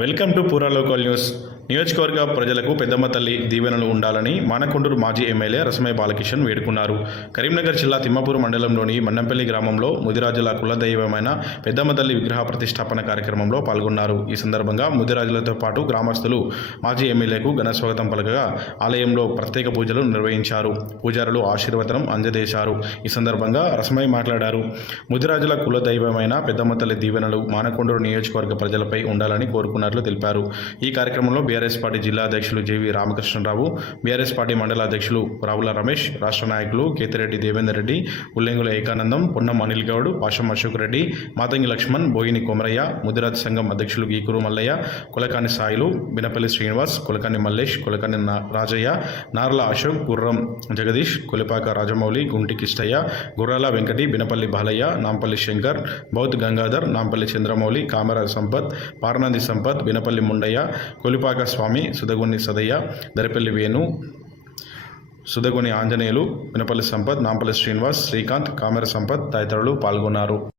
Welcome to పూరా local news. నియోజకవర్గ ప్రజలకు పెద్దమ్మ తల్లి దీవెనలు ఉండాలని మానకొండూరు మాజీ ఎమ్మెల్యే రసమయ బాలకిషన్ వేడుకున్నారు. కరీంనగర్ జిల్లా తిమ్మపూర్ మండలంలోని మన్నంపల్లి గ్రామంలో ముదిరాజుల కులదైవమైన పెద్దమ్మ తల్లి విగ్రహ ప్రతిష్టాపన కార్యక్రమంలో పాల్గొన్నారు. ఈ సందర్భంగా ముదిరాజులతో పాటు గ్రామస్తులు మాజీ ఎమ్మెల్యేకు ఘన స్వాగతం పలకగా ఆలయంలో ప్రత్యేక పూజలు నిర్వహించారు. పూజారులు ఆశీర్వదనం అందజేశారు. ఈ సందర్భంగా రసమయ్య మాట్లాడారు. ముదిరాజుల కులదైవమైన పెద్దమ్మ తల్లి దీవెనలు మానకొండూరు నియోజకవర్గ ప్రజలపై ఉండాలని కోరుకున్నారు. కోరుకున్నట్లు తెలిపారు. ఈ కార్యక్రమంలో బీఆర్ఎస్ పార్టీ జిల్లా అధ్యక్షులు జేవి రామకృష్ణరావు బీఆర్ఎస్ పార్టీ మండల అధ్యక్షులు రావుల రమేష్ రాష్ట్ర నాయకులు కేతిరెడ్డి దేవేందర్ రెడ్డి ఉల్లెంగుల ఏకానందం పొన్నం అనిల్ గౌడ్ పాషం అశోక్ రెడ్డి మాతంగి లక్ష్మణ్ బోయిని కొమరయ్య ముదిరాజ్ సంఘం అధ్యక్షులు గీకురు మల్లయ్య కులకాని సాయిలు బినపల్లి శ్రీనివాస్ కులకాని మల్లేష్ కులకాని రాజయ్య నార్ల అశోక్ గుర్రం జగదీష్ కొలిపాక రాజమౌళి గుంటి కిష్టయ్య గుర్రాల వెంకటి బినపల్లి బాలయ్య నాంపల్లి శంకర్ బౌత్ గంగాధర్ నాంపల్లి చంద్రమౌళి కామర సంపత్ పార్నంది సంపత్ వినపల్లి ముండయ్య కొలిపాక స్వామి సుదగుని సదయ్య దరిపల్లి వేణు సుదగుని ఆంజనేయులు వినపల్లి సంపత్ నాంపల్లి శ్రీనివాస్ శ్రీకాంత్ కామెర సంపత్ తదితరులు పాల్గొన్నారు.